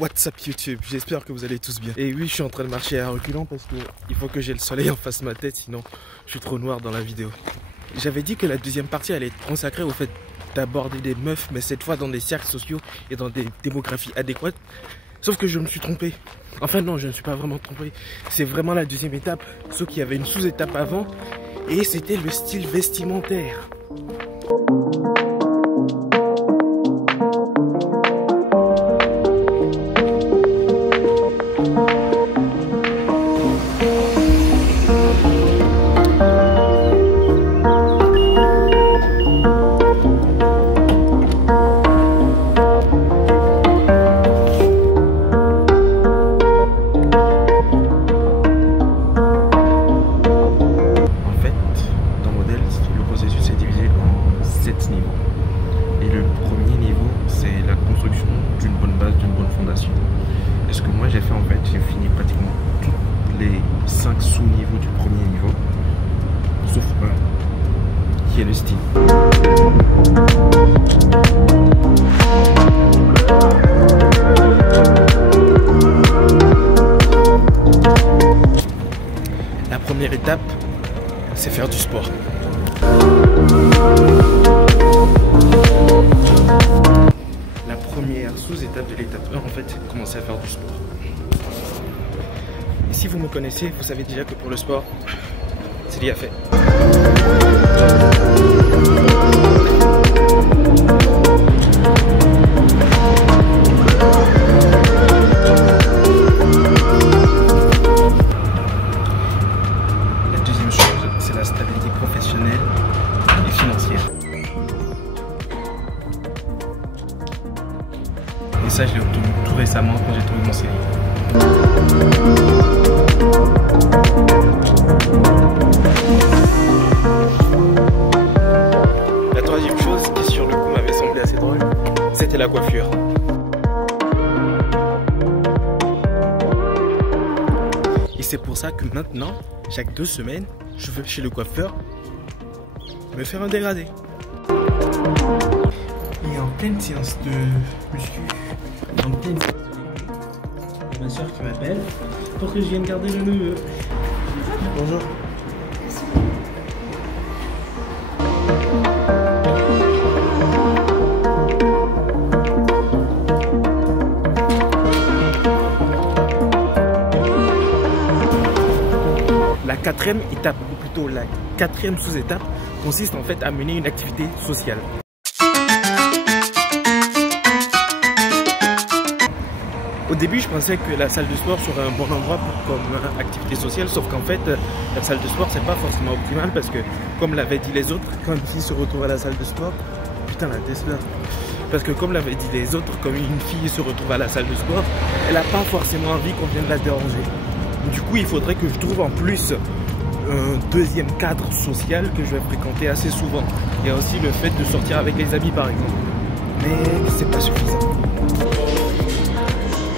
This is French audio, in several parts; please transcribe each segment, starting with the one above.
What's up YouTube, j'espère que vous allez tous bien. Et oui, je suis en train de marcher à reculons parce que il faut que j'ai le soleil en face de ma tête, sinon je suis trop noir dans la vidéo. J'avais dit que la deuxième partie allait être consacrée au fait d'aborder des meufs, mais cette fois dans des cercles sociaux et dans des démographies adéquates. Sauf que je me suis trompé. Enfin non, je ne me suis pas vraiment trompé. C'est vraiment la deuxième étape, sauf qu'il y avait une sous-étape avant, et c'était le style vestimentaire. Ce que moi j'ai fait en fait, j'ai fini pratiquement tous les 5 sous-niveaux du premier niveau, sauf un, qui est le style. La première étape, c'est faire du sport. La première sous-étape de l'étape 1, en fait, c'est commencer à faire du sport. Et si vous me connaissez, vous savez déjà que pour le sport, c'est déjà fait. La deuxième chose, c'est la stabilité professionnelle et financière. Et ça, je l'ai obtenu tout récemment quand j'ai trouvé mon CDI. La troisième chose qui sur le coup m'avait semblé assez drôle, c'était la coiffure. Et c'est pour ça que maintenant, chaque 2 semaines, je vais chez le coiffeur me faire un dégradé. Et en pleine séance de muscu, en pleine séance de l'été, ma soeur qui m'appelle pour que je vienne garder le neveu. Bonjour. La quatrième étape, ou plutôt la quatrième sous-étape, consiste en fait à mener une activité sociale. Au début, je pensais que la salle de sport serait un bon endroit pour comme activité sociale, sauf qu'en fait, la salle de sport, c'est pas forcément optimal parce que, comme l'avaient dit les autres, quand une fille se retrouve à la salle de sport, putain la Tesla. Parce que comme l'avaient dit les autres, comme une fille se retrouve à la salle de sport, elle n'a pas forcément envie qu'on vienne la déranger. Du coup, il faudrait que je trouve en plus un deuxième cadre social que je vais fréquenter assez souvent. Il y a aussi le fait de sortir avec les amis par exemple. Mais c'est pas suffisant.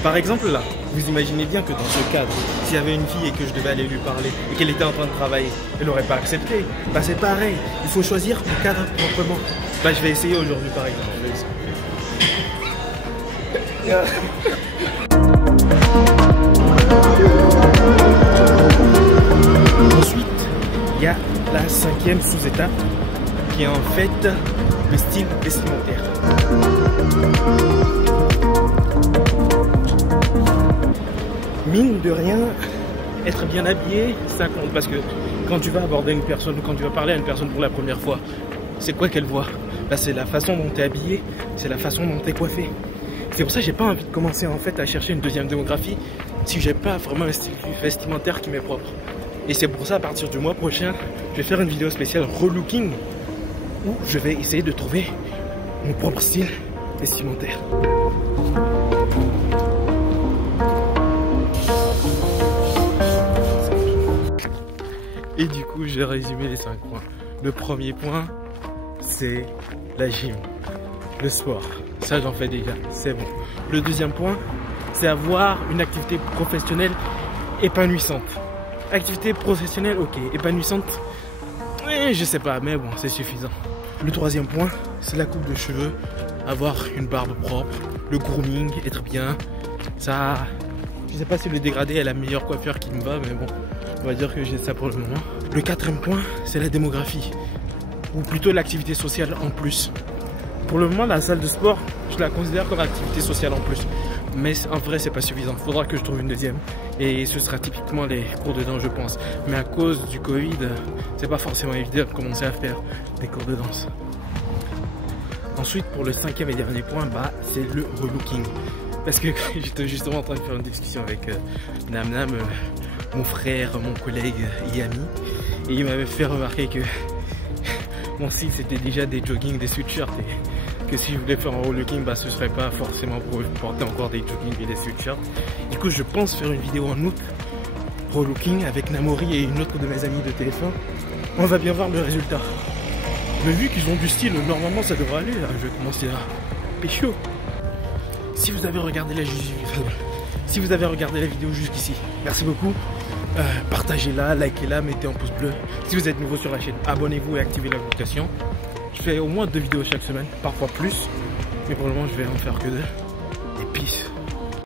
Par exemple là, vous imaginez bien que dans ce cadre, s'il y avait une fille et que je devais aller lui parler et qu'elle était en train de travailler, elle n'aurait pas accepté. Bah c'est pareil, il faut choisir le cadre proprement. Bah je vais essayer aujourd'hui par exemple. Ensuite, il y a la cinquième sous-étape qui est en fait le style vestimentaire. Mine de rien, être bien habillé, ça compte parce que quand tu vas aborder une personne ou quand tu vas parler à une personne pour la première fois, c'est quoi qu'elle voit? Bah, c'est la façon dont tu es habillé, c'est la façon dont tu es coiffé. C'est pour ça que j'ai pas envie de commencer en fait à chercher une deuxième démographie si j'ai pas vraiment un style vestimentaire qui m'est propre. Et c'est pour ça à partir du mois prochain, je vais faire une vidéo spéciale relooking où je vais essayer de trouver mon propre style vestimentaire. Et du coup, j'ai résumé les 5 points. Le premier point, c'est la gym, le sport. Ça, j'en fais déjà, c'est bon. Le deuxième point, c'est avoir une activité professionnelle épanouissante. Activité professionnelle, ok. Épanouissante, je sais pas, mais bon, c'est suffisant. Le troisième point, c'est la coupe de cheveux. Avoir une barbe propre, le grooming, être bien. Ça, je sais pas si le dégradé est la meilleure coiffure qui me va, mais bon, on va dire que j'ai ça pour le moment. Le quatrième point, c'est la démographie, ou plutôt l'activité sociale en plus. Pour le moment, la salle de sport, je la considère comme activité sociale en plus. Mais en vrai, c'est pas suffisant. Il faudra que je trouve une deuxième. Et ce sera typiquement les cours de danse, je pense. Mais à cause du Covid, c'est pas forcément évident de commencer à faire des cours de danse. Ensuite, pour le cinquième et dernier point, bah, c'est le relooking. Parce que j'étais justement en train de faire une discussion avec Nam Nam, mon frère, mon collègue et ami. Et il m'avait fait remarquer que mon style c'était déjà des joggings, des sweatshirts. Et que si je voulais faire un relooking, bah, ce serait pas forcément pour porter encore des joggings et des sweatshirts. Du coup, je pense faire une vidéo en août, relooking, avec Namori et une autre de mes amies de TF1. On va bien voir le résultat. Mais vu qu'ils ont du style, normalement ça devrait aller. Je vais commencer à pécho. Si vous avez regardé la vidéo jusqu'ici, merci beaucoup. Partagez-la, likez-la, mettez un pouce bleu. Si vous êtes nouveau sur la chaîne, abonnez-vous et activez la notification. Je fais au moins 2 vidéos chaque semaine, parfois plus. Mais pour le moment, je vais en faire que 2. Et peace.